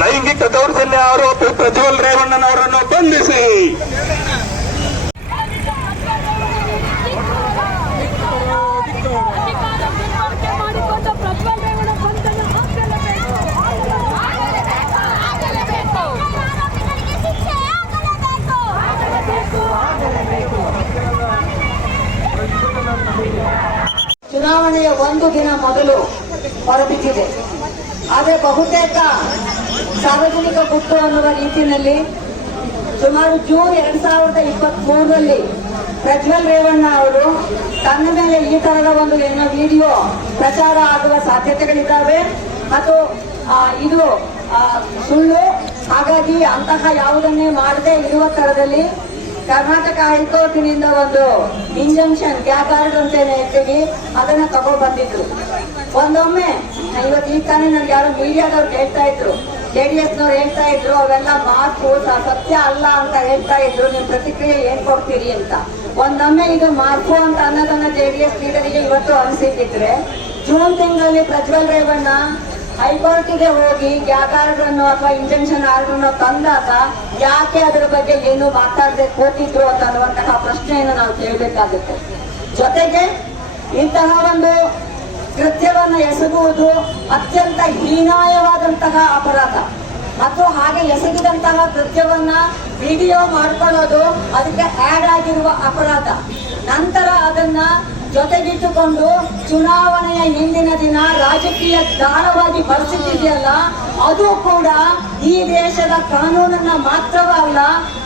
ಲೈಂಗಿಕ ದೌರ್ಜನ್ಯ ಆರೋಪಿ ಪ್ರಜ್ವಲ್ ರೇವಣ್ಣನವರನ್ನು ಬಂಧಿಸಿ ಅಧಿಕಾರ ದುರ್ಬಳಕೆ ಮಾಡಿಕೊಂಡ ಪ್ರಜ್ವಲ್ ರೇವಣ್ಣ ಬಂಧನ ಆಗಲೇಬೇಕು. ಆಗಲೇಬೇಕು. ಚುನಾವಣೆಯ ಒಂದು ದಿನ ಮೊದಲು ಹೊರಬಿದ್ದಿದೆ. ಆದರೆ ಬಹುತೇಕ ಸಾರ್ವಜನಿಕ ಗುಟ್ಟು ಅನ್ನುವ ರೀತಿಯಲ್ಲಿ ಸುಮಾರು ಜೂನ್ ಎರಡ್ ಸಾವಿರದ ಇಪ್ಪತ್ತ್ ಮೂರರಲ್ಲಿ ಪ್ರಜ್ವಲ್ ರೇವಣ್ಣ ಅವರು ತನ್ನ ಮೇಲೆ ಈ ತರದ ಒಂದು ಏನೋ ವಿಡಿಯೋ ಪ್ರಚಾರ ಆಗುವ ಸಾಧ್ಯತೆಗಳಿದ್ದಾವೆ. ಮತ್ತು ಇದು ಸುಳ್ಳು. ಹಾಗಾಗಿ ಅಂತಹ ಯಾವುದನ್ನೇ ಮಾಡದೆ ಇರುವ ತರದಲ್ಲಿ ಕರ್ನಾಟಕ ಹೈಕೋರ್ಟಿನಿಂದ ಒಂದು ಇಂಜಂಕ್ಷನ್ ಕ್ಯಾಬಾರ್ಡ್ ಅಂತ ಹೇಳ್ತೀವಿ ಅದನ್ನ ತಗೊಂಡ್ ಬಂದಿದ್ರು ಒಂದೊಮ್ಮೆ ಇವತ್ತು ಈಗ ತಾನೇ ನನ್ಗೆ ಯಾರೋ ಮೀಡಿಯಾದವ್ರು ಹೇಳ್ತಾ ಇದ್ರು. ಜೆ ಡಿ ಎಸ್ನವ್ರು ಹೇಳ್ತಾ ಇದ್ರು, ಅವೆಲ್ಲ ಮಾತು ಸತ್ಯ ಅಲ್ಲ ಅಂತ ಹೇಳ್ತಾ ಇದ್ರು. ನಿಮ್ ಪ್ರತಿಕ್ರಿಯೆ ಏನ್ ಕೊಡ್ತೀರಿ ಅಂತ. ಒಂದೊಮ್ಮೆ ಇದು ಮಾರ್ಕು ಅಂತ ಅನ್ನೋದನ್ನ ಎಸ್ ಲೀಡರಿಗೆ ಇವತ್ತು ಅನ್ಸಿದ್ರೆ ಜೂನ್ ತಿಂಗಳಲ್ಲಿ ಪ್ರಜ್ವಲ್ ರೇವಣ್ಣ ಹೈಕೋರ್ಟಿಗೆ ಹೋಗಿ ಆರ್ಡರ್ ಅನ್ನು ಅಥವಾ ಇಂಜೆಕ್ಷನ್ ಆರ್ಡರ್ ಅನ್ನು ತಂದಾಗ ಯಾಕೆ ಅದರ ಬಗ್ಗೆ ಏನು ಮಾತಾಡದೆ ಕೂತಿದ್ರು ಅಂತ ಅನ್ನುವಂತಹ ಪ್ರಶ್ನೆಯನ್ನು ನಾವು ಕೇಳಬೇಕಾಗುತ್ತೆ. ಜೊತೆಗೆ ಇಂತಹ ಒಂದು ಕೃತ್ಯವನ್ನ ಎಸಗುವುದು ಅತ್ಯಂತ ಹೀನಾಯವಾದಂತಹ ಅಪರಾಧ. ಮತ್ತು ಹಾಗೆ ಎಸಗಿದಂತಹ ಕೃತ್ಯವನ್ನ ವಿಡಿಯೋ ಮಾಡ್ಕೊಳ್ಳೋದು ಅದಕ್ಕೆ ಆಡ್ ಆಗಿರುವ ಅಪರಾಧ. ನಂತರ ಅದನ್ನ ಜೊತೆಗಿಟ್ಟುಕೊಂಡು ಚುನಾವಣೆಯ ಹಿಂದಿನ ದಿನ ರಾಜಕೀಯ ದಾರವಾಗಿ ಬಳಸುತ್ತಿದೆಯಲ್ಲ ಅದು ಕೂಡ ಈ ದೇಶದ ಕಾನೂನನ್ನ ಮಾತ್ರವಲ್ಲ,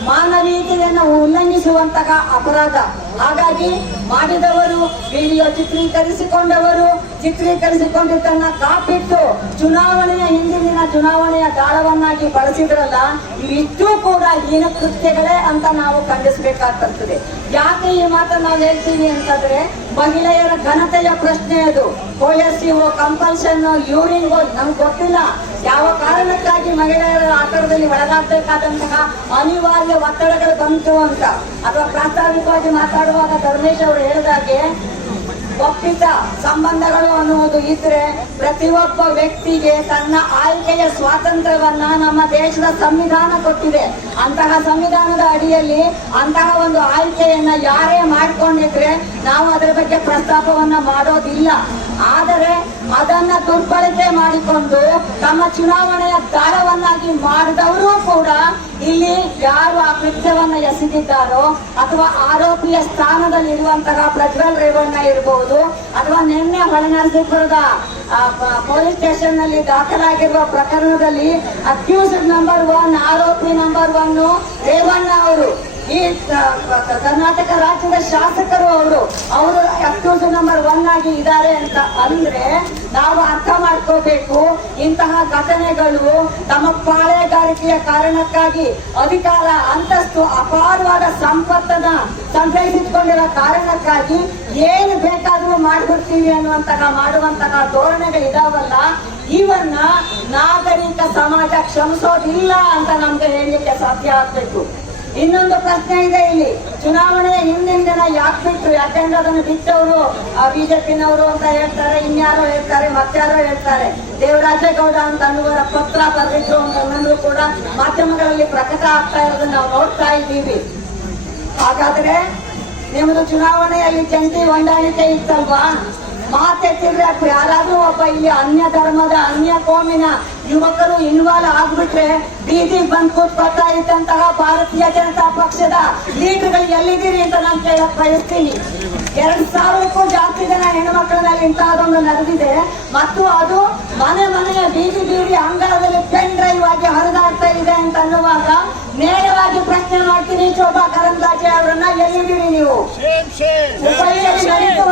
ಮಾನವೀಯತೆಯನ್ನು ಉಲ್ಲಂಘಿಸುವಂತಹ ಅಪರಾಧ. ಹಾಗಾಗಿ ಮಾಡಿದವರು, ವಿಡಿಯೋ ಚಿತ್ರೀಕರಿಸಿಕೊಂಡವರು ಚಿತ್ರೀಕರಿಸಿಕೊಂಡಿದ್ದನ್ನ ಕಾಪಿಟ್ಟು ಚುನಾವಣೆಯ ಹಿಂದಿನ ಚುನಾವಣೆಯ ದಾಳವನ್ನಾಗಿ ಬಳಸಿದ್ರಲ್ಲ, ಇವಿಷ್ಟೂ ಕೂಡ ಹೀನ ಕೃತ್ಯಗಳೇ ಅಂತ ನಾವು ಖಂಡಿಸಬೇಕಾಗ್ತದೆ ಯಾಕೆ ಈ ಮಾತನ್ನ ನಾವು ಹೇಳ್ತೀವಿ ಅಂತಂದ್ರೆ, ಮಹಿಳೆಯರ ಘನತೆಯ ಪ್ರಶ್ನೆ ಅದು. ಓ ಕಂಪಲ್ಷನ್ ಯೂರಿನ್ ನಮ್ಗೆ ಗೊತ್ತಿಲ್ಲ. ಯಾವ ಕಾರಣಕ್ಕಾಗಿ ಮಹಿಳೆಯರ ಆಕಾರದಲ್ಲಿ ಒಳಗಾಗಬೇಕಾದಂತಹ ಅನಿವಾರ್ಯ ಒತ್ತಡಗಳು ಬಂತು ಅಂತ. ಅಥವಾ ಪ್ರಾಸ್ತಾವಿಕವಾಗಿ ಮಾತಾಡುವಾಗ ಧರ್ಮೇಶ್ ಅವರು ಹೇಳಿದಾಗೆ ಒಪ್ಪಿತ ಸಂಬಂಧಗಳು ಅನ್ನುವುದು ಇದ್ರೆ ಪ್ರತಿಯೊಬ್ಬ ವ್ಯಕ್ತಿಗೆ ತನ್ನ ಆಯ್ಕೆಯ ಸ್ವಾತಂತ್ರ್ಯವನ್ನ ನಮ್ಮ ದೇಶದ ಸಂವಿಧಾನ ಕೊಟ್ಟಿದೆ. ಅಂತಹ ಸಂವಿಧಾನದ ಅಡಿಯಲ್ಲಿ ಅಂತಹ ಒಂದು ಆಯ್ಕೆಯನ್ನ ಯಾರೇ ಮಾಡ್ಕೊಂಡಿದ್ರೆ ನಾವು ಅದರ ಬಗ್ಗೆ ಪ್ರಸ್ತಾಪವನ್ನ ಮಾಡೋದಿಲ್ಲ. ಆದರೆ ಅದನ್ನ ದುರ್ಬಳಕೆ ಮಾಡಿಕೊಂಡು ತಮ್ಮ ಚುನಾವಣೆಯ ದಾರವನ್ನಾಗಿ ಮಾಡಿದವರು ಕೂಡ ಇಲ್ಲಿ ಯಾರು ಆ ಕೃತ್ಯವನ್ನ ಎಸಗಿದ್ದಾರೋ ಅಥವಾ ಆರೋಪಿಯ ಸ್ಥಾನದಲ್ಲಿ ಇರುವಂತಹ ಪ್ರಜ್ವಲ್ ರೇವಣ್ಣ ಇರಬಹುದು ಅಥವಾ ನಿನ್ನೆ ಹೊಳೆನರಸೀಪುರದ ಪೊಲೀಸ್ ಸ್ಟೇಷನ್ನಲ್ಲಿ ದಾಖಲಾಗಿರುವ ಪ್ರಕರಣದಲ್ಲಿ ಅಕ್ಯೂಸ್ಡ್ ನಂಬರ್ ಒನ್, ಆರೋಪಿ ನಂಬರ್ ಒನ್ ರೇವಣ್ಣ ಅವರು. ಈ ಕರ್ನಾಟಕ ರಾಜ್ಯದ ಶಾಸಕರು ಅವರು ಅವರು ಅಕ್ಯೂಸ್ ನಂಬರ್ ಒನ್ ಆಗಿ ಇದ್ದಾರೆ ಅಂತ ಅಂದ್ರೆ ನಾವು ಅರ್ಥ ಮಾಡ್ಕೋಬೇಕು. ಇಂತಹ ಘಟನೆಗಳು ತಮ್ಮ ಪಾಳೆಗಾರಿಕೆಯ ಕಾರಣಕ್ಕಾಗಿ ಅಧಿಕಾರ, ಅಂತಸ್ತು, ಅಪಾರವಾದ ಸಂಪತ್ತನ್ನ ಸಂಗ್ರಹಿಸಿಕೊಂಡಿರೋ ಕಾರಣಕ್ಕಾಗಿ ಏನು ಬೇಕಾದರೂ ಮಾಡ್ಬಿಡ್ತೀವಿ ಅನ್ನುವಂತಹ ಮಾಡುವಂತಹ ಧೋರಣೆಗಳು ಇದಾವಲ್ಲ, ಇವನ್ನ ನಾಗರಿಕ ಸಮಾಜ ಕ್ಷಮಿಸೋದಿಲ್ಲ ಅಂತ ನಮ್ಗೆ ಹೇಳಲಿಕ್ಕೆ ಸಾಧ್ಯ ಆಗ್ಬೇಕು. ಇನ್ನೊಂದು ಪ್ರಶ್ನೆ ಇದೆ ಇಲ್ಲಿ. ಚುನಾವಣೆಯ ಹಿಂದಿನ ದಿನ ಯಾಕೆ ಬಿಟ್ಟರು ಯಾಕೆಂದ್ರೆ ಅದನ್ನು ಬಿಟ್ಟವರು ಬಿಜೆಪಿನವರು ಅಂತ ಹೇಳ್ತಾರೆ, ಇನ್ಯಾರೋ ಹೇಳ್ತಾರೆ, ಮತ್ತಾರೋ ಹೇಳ್ತಾರೆ. ದೇವರಾಜೇಗೌಡ ಅಂತ ಅನ್ನುವರ ಪತ್ರ ಬರೆದಿದ್ರು ಅನ್ನೋದು ಕೂಡ ಮಾಧ್ಯಮಗಳಲ್ಲಿ ಪ್ರಕಟ ಆಗ್ತಾ ಇರೋದನ್ನ ನಾವು ನೋಡ್ತಾ ಇದ್ದೀವಿ. ಹಾಗಾದ್ರೆ ನಿಮ್ಮದು ಚುನಾವಣೆಯಲ್ಲಿ ಜಂಟಿ ಹೊಂದಾಣಿಕೆ ಇತ್ತಲ್ವಾ? ಮಾತೆತ್ತಿದ್ರೆ ಯಾರಾದ್ರೂ ಒಬ್ಬ ಇಲ್ಲಿ ಅನ್ಯ ಧರ್ಮದ ಅನ್ಯ ಕೋಮಿನ ಯುವಕರು ಇನ್ವಾಲ್ವ್ ಆಗ್ಬಿಟ್ರೆ ಬೀದಿಗೆ ಬಂದ್ ಕೂತ್ಕೊಳ್ತಾ ಇದ್ದಂತಹ ಭಾರತೀಯ ಜನತಾ ಪಕ್ಷದ ಲೀಡರ್ಗಳು ಎಲ್ಲಿದ್ದೀರಿ ಅಂತ ನಾನು ಕೇಳಕ್ ಬಯಸ್ತೀನಿ. ಎರಡ್ ಸಾವಿರಕ್ಕೂ ಜಾಸ್ತಿ ಜನ ಹೆಣ್ಮಕ್ಳಲ್ಲಿ ಇಂತಹದೊಂದು ನಡೆದಿದೆ. ಮತ್ತು ಅದು ಮನೆ ಮನೆಯ ಬೀದಿ ಬೀದಿ ಅಂಗಳದಲ್ಲಿ ಪೆನ್ ಡ್ರೈವ್ ಆಗಿ ಹರಿದಾಡ್ತಾ ಅಂತ ಅನ್ನುವಾಗ ನೇರವಾಗಿ ಪ್ರಶ್ನೆ ಮಾಡ್ತೀನಿ ಶೋಭಾ ಕರಂದಾಜೆ ಅವರನ್ನ. ಎಲ್ಲಿದ್ದೀರಿ ನೀವು?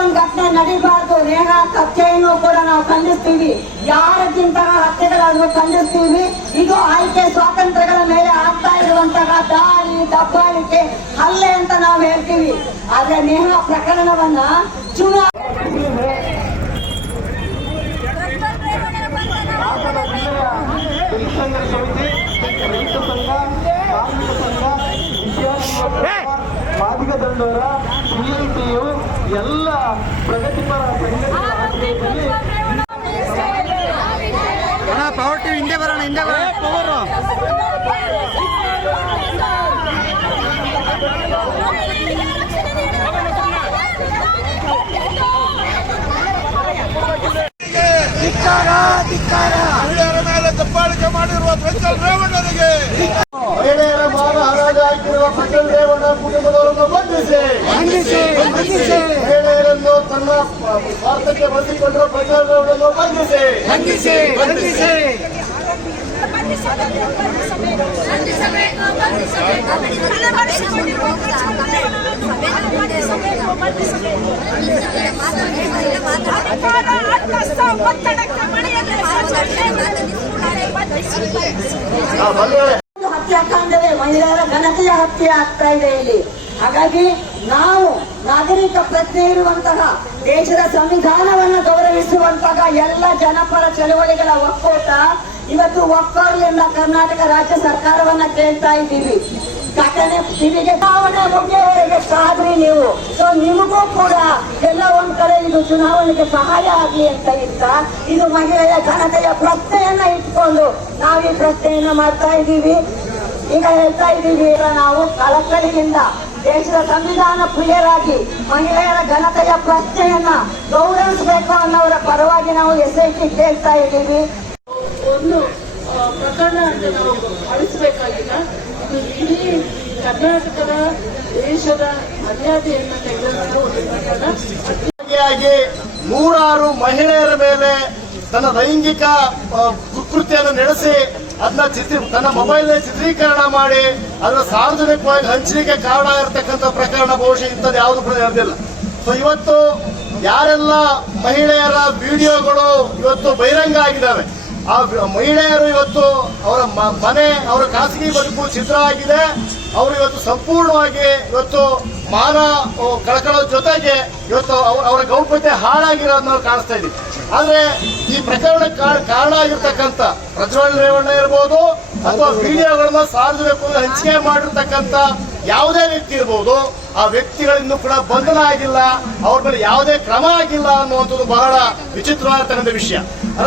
ಒಂದು ಘಟನೆ ನಡೀಬಾರ್ದು. ನೇಹ ಹತ್ಯೆಯನ್ನು ಕೂಡ ನಾವು ಖಂಡಿಸ್ತೀವಿ. ಯಾರಕ್ಕಿಂತಹ ಹತ್ಯೆಗಳನ್ನು ಖಂಡಿಸ್ತೀವಿ. ಇದು ಆಯ್ಕೆ ಸ್ವಾತಂತ್ರ್ಯಗಳ ಮೇಲೆ ಆಗ್ತಾ ಇರುವಂತಹ ದಾಳಿ ದಬ್ಬಾಳಿಕೆ ಹಲ್ಲೆ ಅಂತ ನಾವು ಹೇಳ್ತೀವಿ. ಆದ್ರೆ ನೇಹ ಪ್ರಕರಣವನ್ನ ಚುನಾ ಮಾದಿಗ ದಂಡೋರ ಸಿಐಟಿಯು ಎಲ್ಲ ಪ್ರಗತಿಪರ ಪವರ್ ಟಿವಿ ಹಿಂದೆ ಬರೋಣ ಹಿಂದೆ ಬರೋಣ. ಪವರ್ ಮಹಿಳೆಯರ ಮೇಲೆ ದಬ್ಬಾಳಿಕೆ ಮಾಡಿರುವ ಸಂಚಲ್ ರೇವಣ್ಣನಿಗೆ ಮಹಿಳೆಯರ ಮಾನ ಹರಾಜು ಹಾಕಿರುವ ಪ್ರಜ್ವಲ್ ರೇವಣ್ಣ ಕುಟುಂಬದವರನ್ನು ಬಂಧಿಸಿ ಮಹಿಳೆಯರನ್ನು ತನ್ನ ಸ್ವಾರ್ಥಕ್ಕೆ ಬಂದಿಕೊಂಡಿರುವ ಪ್ರಜ್ವಲ್ ರೇವಣ್ಣನ್ನು ಬಂಧಿಸಿ ಆ, ಬಂದ್ರೆ. ಒಂದು ಹತ್ಯಾಕಾಂಡವೇ ಮಹಿಳೆಯರ ಘನತೆಯ ಹತ್ಯೆ ಆಗ್ತಾ ಇದೆ ಇಲ್ಲಿ. ಹಾಗಾಗಿ ನಾವು ನಾಗರಿಕ ಪ್ರಜ್ಞೆ ಇರುವಂತಹ ದೇಶದ ಸಂವಿಧಾನವನ್ನು ಗೌರವಿಸುವಂತಹ ಎಲ್ಲ ಜನಪರ ಚಳುವಳಿಗಳ ಒಕ್ಕೂಟ ಇವತ್ತು ಒಕ್ಕೊರ್ಲಿಂದ ಕರ್ನಾಟಕ ರಾಜ್ಯ ಸರ್ಕಾರವನ್ನ ಕೇಳ್ತಾ ಇದ್ದೀವಿ. ಘಟನೆ ನಿಮಗೆ ಚುನಾವಣೆ ಮುಗಿಯವರೆಗೆ ಸಾಧ್ರಿ ನೀವು. ಸೊ ನಿಮಗೂ ಕೂಡ ಎಲ್ಲ ಒಂದ್ ಕಡೆ ಇದು ಚುನಾವಣೆಗೆ ಸಹಾಯ ಆಗಲಿ ಅಂತ ಇಂತ ಇದು ಮಹಿಳೆಯ ಘನತೆಯ ಪ್ರಶ್ನೆಯನ್ನ ಇಟ್ಕೊಂಡು ನಾವು ಈ ಪ್ರಶ್ನೆಯನ್ನ ಮಾಡ್ತಾ ಇದ್ದೀವಿ. ಈಗ ಹೇಳ್ತಾ ಇದ್ದೀವಿ, ನಾವು ಕಳಕಳಿಯಿಂದ ದೇಶದ ಸಂವಿಧಾನ ಪ್ರಿಯರಾಗಿ ಮಹಿಳೆಯರ ಘನತೆಯ ಪ್ರಶ್ನೆಯನ್ನ ಗೌರವಿಸಬೇಕು ಅನ್ನೋರ ಪರವಾಗಿ ನಾವು ಎಸ್ ಐ ಟಿ ಕೇಳ್ತಾ ಇದ್ದೀವಿ. ಒಂದು ಪ್ರಕರಣ ಅಂತ ನಾವು ಅಳಿಸಬೇಕಾಗಿಲ್ಲ. ಇದು ಇಡೀ ಕರ್ನಾಟಕದ ದೇಶದ ಮರ್ಯಾದೆಯನ್ನು ತೆಗೆದಂತಹ ಒಂದು ಪ್ರಕರಣ. ಆಗಿ ನೂರಾರು ಮಹಿಳೆಯರ ಮೇಲೆ ತನ್ನ ಲೈಂಗಿಕ ಆ, ಕುಕೃತ್ಯವನ್ನು ನಡೆಸಿ ಅದನ್ನ ಚಿತ್ರ ತನ್ನ ಮೊಬೈಲ್ ಚಿತ್ರೀಕರಣ ಮಾಡಿ ಅದನ್ನ ಸಾರ್ವಜನಿಕವಾಗಿ ಹಂಚಲಿಕ್ಕೆ ಕಾರಣ ಇರತಕ್ಕಂಥ ಪ್ರಕರಣ ಬಹುಶಃ ಇಂಥದ್ದು ಯಾವುದು ಕೂಡ ನಡೆದಿಲ್ಲ. ಸೊ ಇವತ್ತು ಯಾರೆಲ್ಲ ಮಹಿಳೆಯರ ವಿಡಿಯೋಗಳು ಇವತ್ತು ಬಹಿರಂಗ ಆಗಿದ್ದಾವೆ ಆ ಮಹಿಳೆಯರು ಇವತ್ತು ಅವರ ಮನೆ ಅವರ ಖಾಸಗಿ ಬದುಕು ಚಿತ್ರ ಆಗಿದೆ. ಅವರು ಇವತ್ತು ಸಂಪೂರ್ಣವಾಗಿ ಇವತ್ತು ಮಾನ ಕಳಕಳ ಕಳ್ಕೊಳ್ಳೋ ಜೊತೆಗೆ ಇವತ್ತು ಅವರ ಗೌಪ್ಯತೆ ಹಾಳಾಗಿರೋದನ್ನ ನಾವು ಕಾಣಿಸ್ತಾ ಇದೀವಿ ಆದ್ರೆ ಈ ಪ್ರಕರಣಕ್ಕೆ ಕಾರಣ ಆಗಿರ್ತಕ್ಕಂಥ ಪ್ರಜ್ವಲ್ ರೇವಣ್ಣ ಇರ್ಬೋದು ಅಥವಾ ವಿಡಿಯೋಗಳನ್ನ ಸಾರ್ವಜನಿಕ ಹಂಚಿಕೆ ಮಾಡಿರ್ತಕ್ಕಂಥ ಯಾವುದೇ ವ್ಯಕ್ತಿ ಇರ್ಬೋದು ಆ ವ್ಯಕ್ತಿಗಳಿಂದ ಕೂಡ ಬಂಧನ ಆಗಿಲ್ಲ ಅವ್ರ ಮೇಲೆ ಯಾವುದೇ ಕ್ರಮ ಆಗಿಲ್ಲ ಅನ್ನುವಂಥದ್ದು ಬಹಳ ವಿಚಿತ್ರವಾಗಿರ್ತಕ್ಕಂಥ ವಿಷಯ.